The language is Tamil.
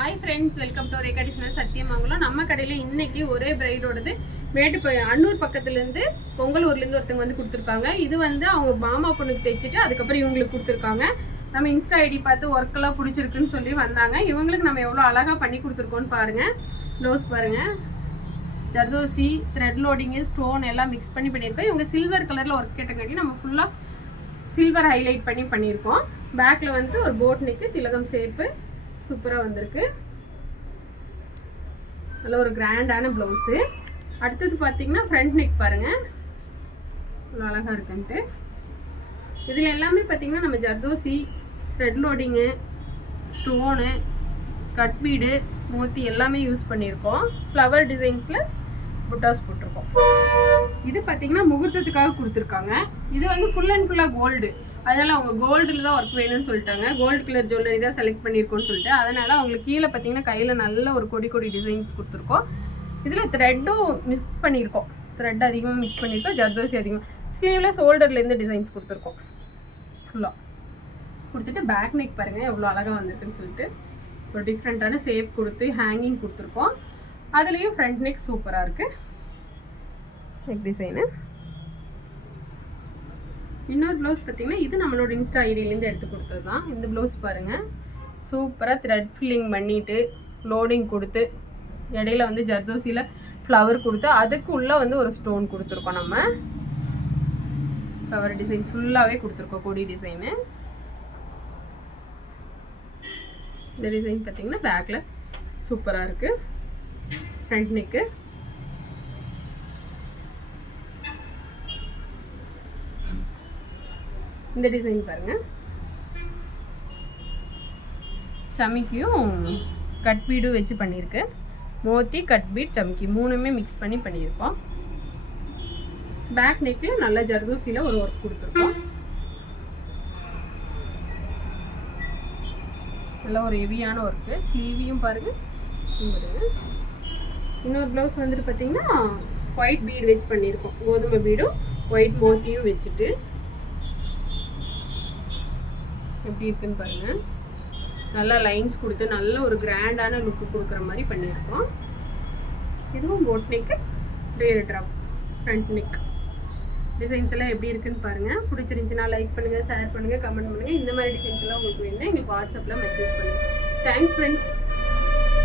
Hi friends, welcome to Rekha designer Sathyamangalam. நம்ம கடையில் இன்னைக்கு ஒரே பிரைடோடது அன்னூர் பக்கத்துலேருந்து பொங்கலூர்லேருந்து ஒருத்தவங்க வந்து கொடுத்துருக்காங்க. இது வந்து அவங்க மாமா பொண்ணுக்கு தைச்சிட்டு அதுக்கப்புறம் இவங்களுக்கு கொடுத்துருக்காங்க. நம்ம இன்ஸ்டா ஐடி பார்த்து ஒர்க்கெல்லாம் பிடிச்சிருக்குன்னு சொல்லி வந்தாங்க. இவங்களுக்கு நம்ம எவ்வளோ அழகாக பண்ணி கொடுத்துருக்கோன்னு பாருங்கள். ப்ளவுஸ் பாருங்கள், ஜர்தோசி, த்ரெட் லோடிங்கு, ஸ்டோன் எல்லாம் மிக்ஸ் பண்ணி பண்ணியிருக்கோம். இவங்க சில்வர் கலரில் ஒர்க் கேட்டங்காட்டி நம்ம ஃபுல்லாக சில்வர் ஹைலைட் பண்ணியிருக்கோம். பேக்கில் வந்து ஒரு போட் நெக்கு, திலகம் ஷேப்பு சூப்பராக வந்திருக்கு. நல்ல ஒரு கிராண்டான ப்ளவுஸு. அடுத்தது பார்த்தீங்கன்னா ஃப்ரண்ட் நெக் பாருங்கள், இவ்வளோ அழகாக இருக்குன்ட்டு. இதில் எல்லாமே பார்த்தீங்கன்னா நம்ம zardozi, thread loading, stone, cut bead, மோத்தி எல்லாமே யூஸ் பண்ணியிருக்கோம். ஃப்ளவர் டிசைன்ஸில் புட்டாஸ் போட்டிருக்கோம். இது பார்த்தீங்கன்னா முகூர்த்தத்துக்காக கொடுத்துருக்காங்க. இது வந்து ஃபுல் அண்ட் ஃபுல்லாக கோல்டு, அதனால் அவங்க கோல்டில் தான் ஒர்க் வேணும்னு சொல்லிட்டாங்க. கோல்டு கலர் ஜுவல்லரி தான் செலக்ட் பண்ணியிருக்கோன்னு சொல்லிட்டு, அதனால் அவங்களுக்கு கீழே பார்த்தீங்கன்னா கையில் நல்ல ஒரு கொடி டிசைன்ஸ் கொடுத்துருக்கோம். இதில் த்ரெட்டும் மிக்ஸ் பண்ணியிருக்கோம், த்ரெட் அதிகமாக மிக்ஸ் பண்ணியிருக்கோம், ஜர்தோசி அதிகமாக. ஸ்லீவில் ஷோல்டர்லேருந்து டிசைன்ஸ் கொடுத்துருக்கோம். ஃபுல்லாக கொடுத்துட்டு பேக் நெக் பாருங்கள் எவ்வளோ அழகாக வந்திருக்குன்னு சொல்லிட்டு ஒரு டிஃப்ரெண்ட்டான ஷேப் கொடுத்து ஹேங்கிங் கொடுத்துருக்கோம். அதுலேயும் ஃப்ரண்ட் நெக் சூப்பராக இருக்குது. Neck design. இன்னொரு ப்ளவுஸ் பார்த்தீங்கன்னா இது நம்மளோட இன்ஸ்டா ஐடியிலேருந்து எடுத்து கொடுத்தது தான். இந்த ப்ளவுஸ் பாருங்கள், சூப்பராக த்ரெட் ஃபில்லிங் பண்ணிவிட்டு லோடிங் கொடுத்து இடையில வந்து ஜர்தோசியில் ஃப்ளவர் கொடுத்து அதுக்கு உள்ளே வந்து ஒரு ஸ்டோன் கொடுத்துருக்கோம். நம்ம ஃப்ளவர் டிசைன் ஃபுல்லாகவே கொடுத்துருக்கோம், கொடி டிசைனு. இந்த டிசைன் பார்த்தீங்கன்னா பேக்கில் சூப்பராக இருக்குது. Front neck. இந்த டிசைன் பாருங்கள், சமிக்கியும் கட் பீடும் வச்சு பண்ணியிருக்கு. மோத்தி, கட் பீட், சமிக்கி மூணுமே மிக்ஸ் பண்ணி பண்ணியிருக்கோம். பேக் நெக்கில் நல்ல ஜர்தோசியில் ஒரு ஒர்க் கொடுத்துருக்கோம். நல்ல ஒரு ஹெவியான ஒர்க்கு. ஸ்லீவையும் பாருங்கள். இன்னொரு ப்ளவுஸ் வந்துட்டு பார்த்தீங்கன்னா ஒயிட் பீடு வச்சு பண்ணியிருக்கோம். கோதுமை பீடும் ஒயிட் மோத்தியும் வச்சுட்டு எப்படி இருக்குன்னு பாருங்கள். நல்லா லைன்ஸ் கொடுத்து நல்ல ஒரு கிராண்டான லுக்கு கொடுக்குற மாதிரி பண்ணியிருக்கோம். இதுவும் boat neck, layer drop, front neck. Designs எல்லாம் எப்படி இருக்குன்னு பாருங்கள். பிடிச்சிருந்துச்சுன்னா லைக் பண்ணுங்கள், ஷேர் பண்ணுங்கள், கமெண்ட் பண்ணுங்கள். இந்த மாதிரி டிசைன்ஸ் எல்லாம் உங்களுக்கு வேணும்னா எங்களுக்கு வாட்ஸ்அப்பில் மெசேஜ் பண்ணுங்கள். Thanks friends.